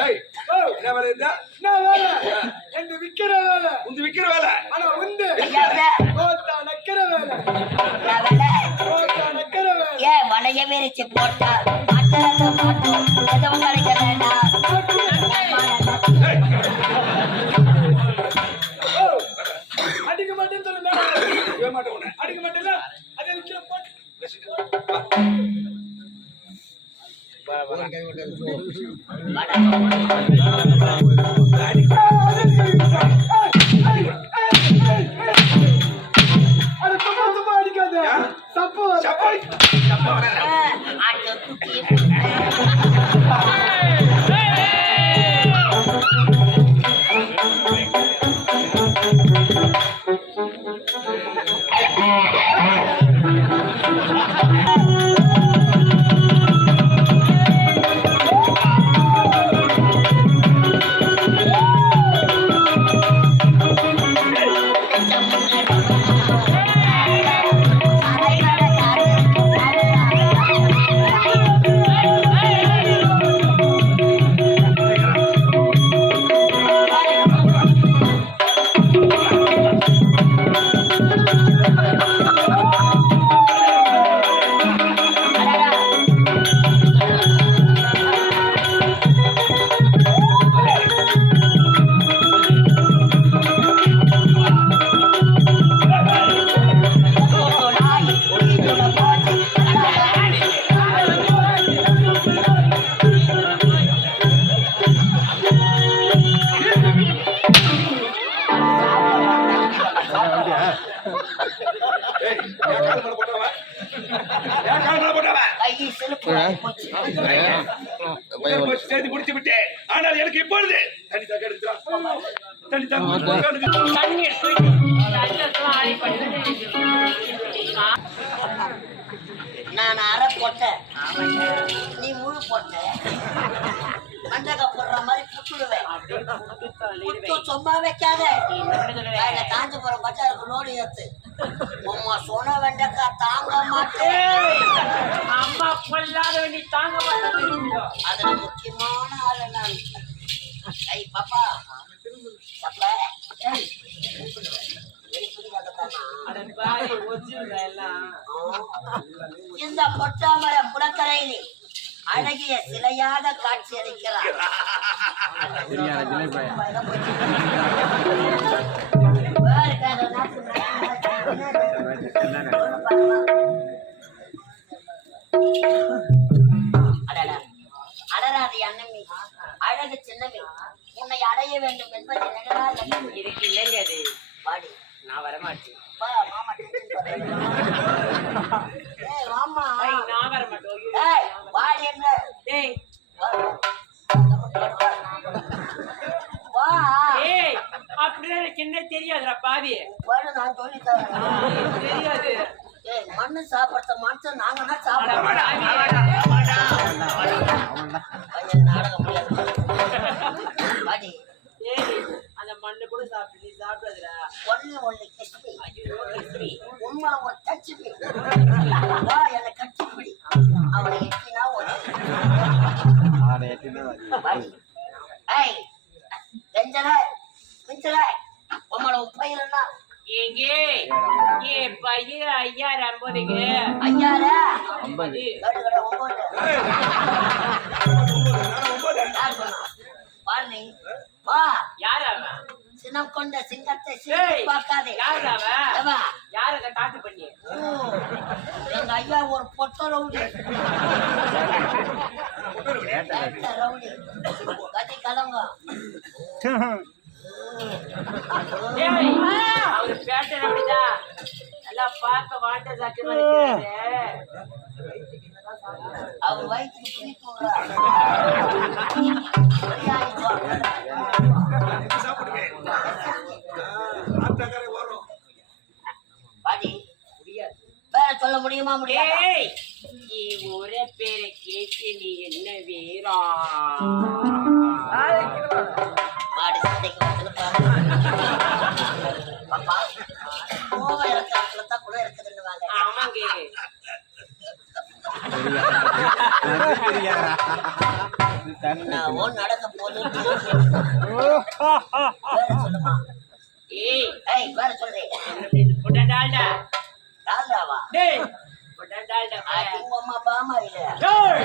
என்ன வேலை இருந்தா வேலை? என்று விக்கிற வேலை. உந்து விக்கிற வேலை. ஆனா உண்டு ஐயாவே, கோத்தா நக்கிற வேலை. கோத்தா நக்கிற வேலை. ஏன் வளைய விரிச்சு போட்டா. மாட்டாத மாட்டோம் எதுவும் கிடைக்க அடிக்காத சப்பு. சப்பாய். சப்பா செய்து முடித்து விட்டேன். ஆனால் எனக்கு இப்பொழுது தண்ணி தாக்க எடுத்துடா. தண்ணி நான் அரை போட்டேன் சும்மா வைக்காத. காஞ்சிபுரம் பச்சாருக்கு லோடு ஏத்து. உம்மா சொன்ன வெண்டைக்கா தாங்க மாட்டேன். அம்மா பொல்லாத நீ தாங்க மாட்டேன் அதுல முக்கியமான ஆளு நான் ஐ பாப்பா. இந்த பொட்டாமர குளக்கரையிலே அழகிய சிலையாக காட்சி அளிக்கிறார் அடராதி அண்ணமி அழகு சின்னமி. உன்னை அடைய வேண்டும் என்பது நிகழாத இதுக்கு இல்லைங்க அது. பாடி நான் வரமாட்டேன். மாமா என்ன தெரியாதுடா பாவி நான். எனக்கு தெரியாது ஏய், மண்ணு சாப்பிடுற மனுஷன் நாங்கன்னா அட சாப்பிட பாவி. பையன் நாடகம் முடியாது. வாடி. ஏய் அந்த மண்ணு கூட சாப்பிட்டு நீ சாப்பிடாதுடா ஒண்ணு ஒண்ணு கிஸ்பி. உண்மை ஒரு டச்சுப்பி. வா, என்னை கட்டிப்பிடி. அவனை எட்டினா ஒண்ணு. வாடி. ஏய், கெஞ்சல, மிஞ்சல, உப்பையிலன்னா, ஏங்கே ஏ பையன் ஐயா ஐம்பதுக்கு ஐயாரா, ஐம்பது. கேடு கேடு ஒன்பது. ஏய், ஒன்பது. யார் சொன்னா? பாரு நீ. வா, யார் அவன் சினம் கொண்ட சிங்கத்தை சீண்டி பார்க்காதே. யார் அவன் யார் அதை காட்டு பண்ணி எங்க ஐயா ஒரு பொட்ட ரவுடி. ரவுடி. கதி கலங்கம். ஏய் அவரு பேட்டர் அப்படிதான் நல்லா பார்க்க இருக்கிறாரு அவர் வயிற்றுக்கு வேற சொல்ல முடியுமா முடியாது நீ ஒரே பேரை கேட்டு நீ என்ன வீரா நடக்க போகுது சொல்லுமா ஏய் ஏய் வேற சொல்றேன் இது புட்ட டால்டா டேய் டால்டா உங்க அம்மா பாமா இல்ல ஏய்!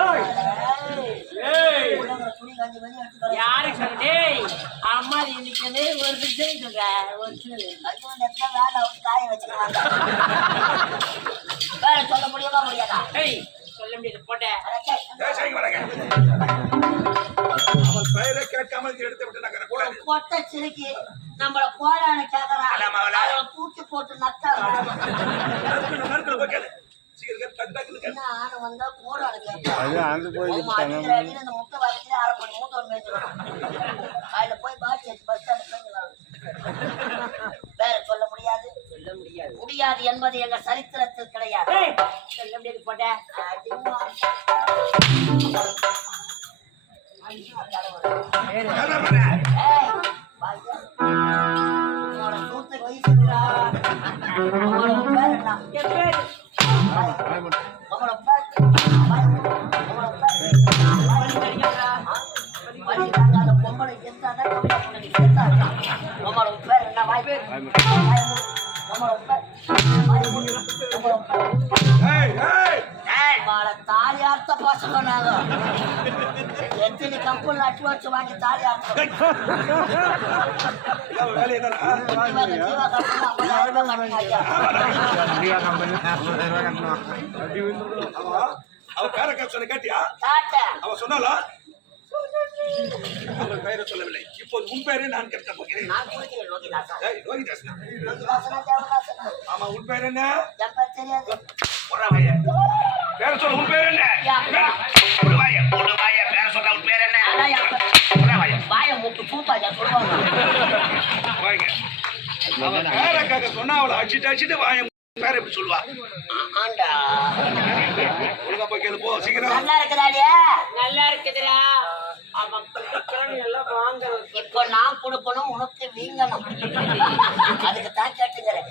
ஏய்! ஏய்! உலக துணி காஞ்சி யாருக்கு சொல்ல டேய் அம்மா இன்னைக்கு வந்து ஒரு செய்யுங்க ஒரு ஐயோ வேலை அவங்க காய வச்சுக்குவாங்க வேற சொல்ல முடியுமா முடியாதா? ஏய் சொல்ல முடியாது போட்ட. அடச்சே. தேசாய்க்கு வரங்க அவன் பெயரை கேட்காமல் இங்க எடுத்து விட்டு நான் கூட பொட்டை சிறுக்கி நம்மள அலா. அவளை தூக்கி போட்டு நத்தா நறுக்கணும் நறுக்கணும் போய் கேளு சீக்கிரம் டக்கு டக்குன்னு கேளு என்ன ஆணு வந்தா போடான்னு முட்டை வரைக்கும் அரை மணி மூட்டை ஒன்று மேய்ச்சிடும் அதுல போய் வச்சு பஸ் போய் வேற சொல்ல முடியாது சொல்ல முடியாது. முடியாது என்பது எங்க சரித்திரத்தில் கிடையாது. சொல்ல முடியாது போட்ட. உன்னோட சூத்தை வயசுடா. உன்னோட பேர் என்ன? வலி தாங்காத பொம்பளை செத்தாதான் கம்பளை பொண்ணு நீ செத்தாதா? உன்னோட பேர் என்ன? வாய். வாய் மூடு. உன்னோட பேர்? வாய் மூடு. உன்னோட பேர்? ஏய் ஏய் உங்கள தாலி அறுத்த பசங்க நாங்க எத்தனை கம்பெனில அட்டு வச்சு வாங்கி தாலி அறுத்தோம் இதான் வேலை என்னடா ஜீவா ஜீவா கம்பெனில ஐம்பதாயிரம் ரூபாய் கட்டினாங்க அவ அவ பேரை கேட்க கேட்டியா தாத்தேன் அவ சொன்னாலா பெயரை சொல்லவில்லை. இப்போது உன் பெயரை நான் கேட்க போகிறேன். ஆமா உன் பெயர் என்ன? என் பேர் தெரியாது. ஒரு வாய பேர சொல்ல உன் பேர் என்ன? பேர சொல்ல உன் பேர் என்ன சொன்னா அவளை அடிச்சிட்டு அடிச்சிட்டு வாய பேரை எப்படி சொல்லுவா. ஆண்டா ஒழுங்கா போய் கேளு போ சீக்கிரம். நல்லா இருக்குதாடியா? நல்லா இருக்குதுடா. இப்போ நான் கொடுக்கணும் உனக்கு வீங்கணும். அதுக்கு தான் கேட்டுக்கிறேன்.